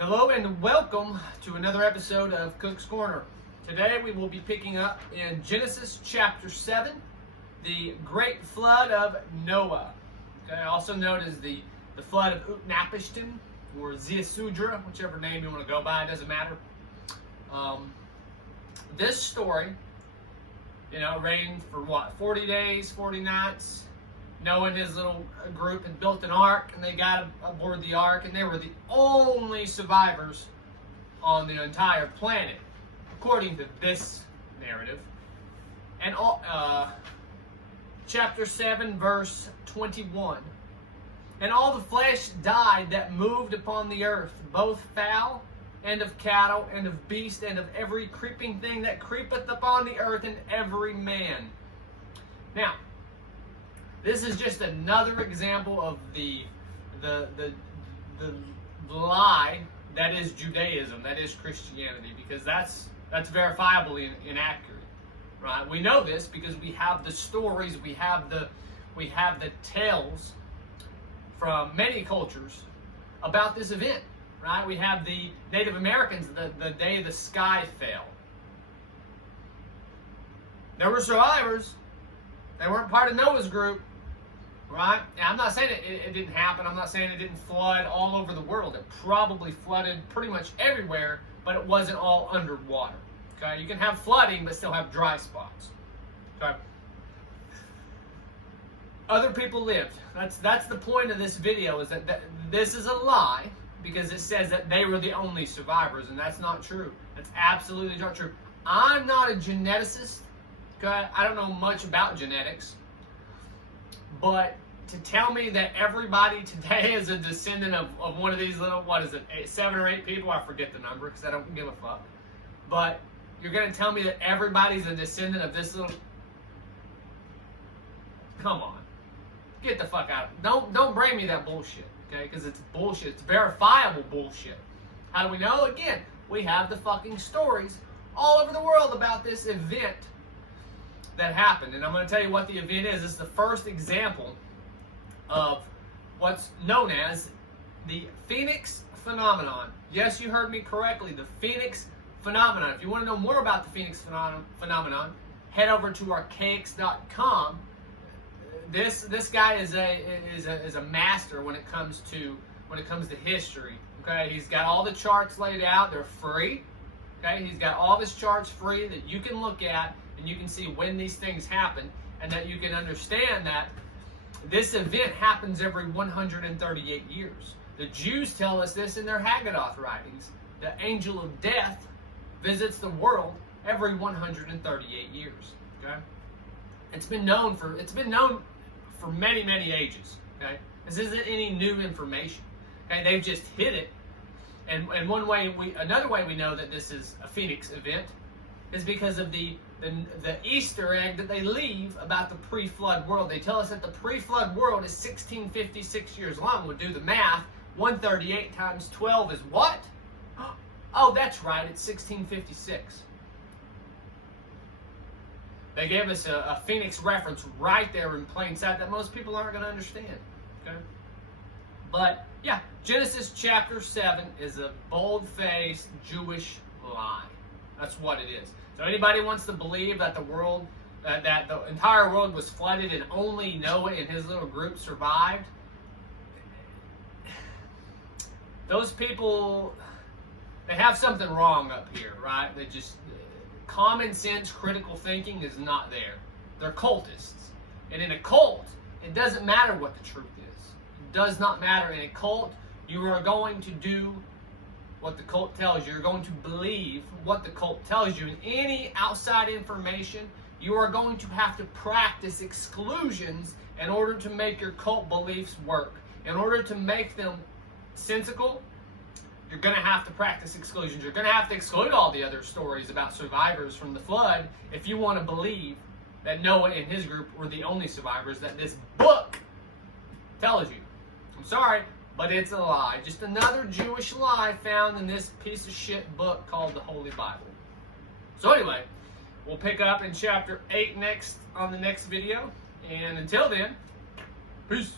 Hello and welcome to another episode of Cook's Corner. Today we will be picking up in Genesis chapter 7, the great flood of Noah. Okay, also known as the flood of Utnapishtim or Ziusudra, whichever name you want to go by, it doesn't matter. This story, reigned for 40 days, 40 nights. Noah and his little group had built an ark, and they got aboard the ark, and they were the only survivors on the entire planet, according to this narrative. And chapter 7, verse 21. And all the flesh died that moved upon the earth, both fowl and of cattle and of beast and of every creeping thing that creepeth upon the earth, and every man. Now, this is just another example of the lie that is Judaism, that is Christianity, because that's verifiably inaccurate, right? We know this because we have the stories, we have the tales from many cultures about this event, right? We have the Native Americans, the day the sky fell. There were survivors. They weren't part of Noah's group. Right? Now, I'm not saying it didn't happen. I'm not saying it didn't flood all over the world. It probably flooded pretty much everywhere, but it wasn't all underwater. Okay? You can have flooding, but still have dry spots. Okay? Other people lived. That's the point of this video, is that this is a lie, because it says that they were the only survivors, and that's not true. That's absolutely not true. I'm not a geneticist. Okay? I don't know much about genetics. But to tell me that everybody today is a descendant of one of these little, 7 or 8 people, I forget the number because I don't give a fuck. But you're going to tell me that everybody's a descendant of this little... Come on. Get the fuck out. Don't bring me that bullshit, okay? Because it's bullshit. It's verifiable bullshit. How do we know? Again, we have the fucking stories all over the world about this event that happened. And I'm going to tell you what the event is. It's the first example of what's known as the Phoenix phenomenon. Yes, you heard me correctly. The Phoenix phenomenon. If you want to know more about the Phoenix phenomenon, head over to archaics.com. This guy is a master when it comes to history. Okay, he's got all the charts laid out. They're free. Okay, he's got all his charts free that you can look at, and you can see when these things happen, and that you can understand that this event happens every 138 years. The Jews tell us this in their Haggadah writings. The angel of death visits the world every 138 years. Okay, it's been known for many, many ages. Okay, this isn't any new information. Okay, they've just hid it. And another way we know that this is a Phoenix event is because of the Easter egg that they leave about the pre-flood world. They tell us that the pre-flood world is 1656 years long. We'll do the math. 138 times 12 is what? Oh, that's right. It's 1656. They gave us a Phoenix reference right there in plain sight that most people aren't going to understand. Okay? But, yeah, Genesis chapter 7 is a bold-faced Jewish lie. That's what it is. So anybody wants to believe that that the entire world was flooded and only Noah and his little group survived, those people, they have something wrong up here, right? They just, common sense, critical thinking is not there. They're cultists. And in a cult, it doesn't matter what the truth is. It does not matter. In a cult, you are going to do what the cult tells you. You're going to believe what the cult tells you. And any outside information, you are going to have to practice exclusions in order to make your cult beliefs work. In order to make them sensical, you're going to have to practice exclusions. You're going to have to exclude all the other stories about survivors from the flood if you want to believe that Noah and his group were the only survivors that this book tells you. I'm sorry, but it's a lie. Just another Jewish lie found in this piece of shit book called the Holy Bible. So anyway, we'll pick up in chapter 8 on the next video. And until then, peace.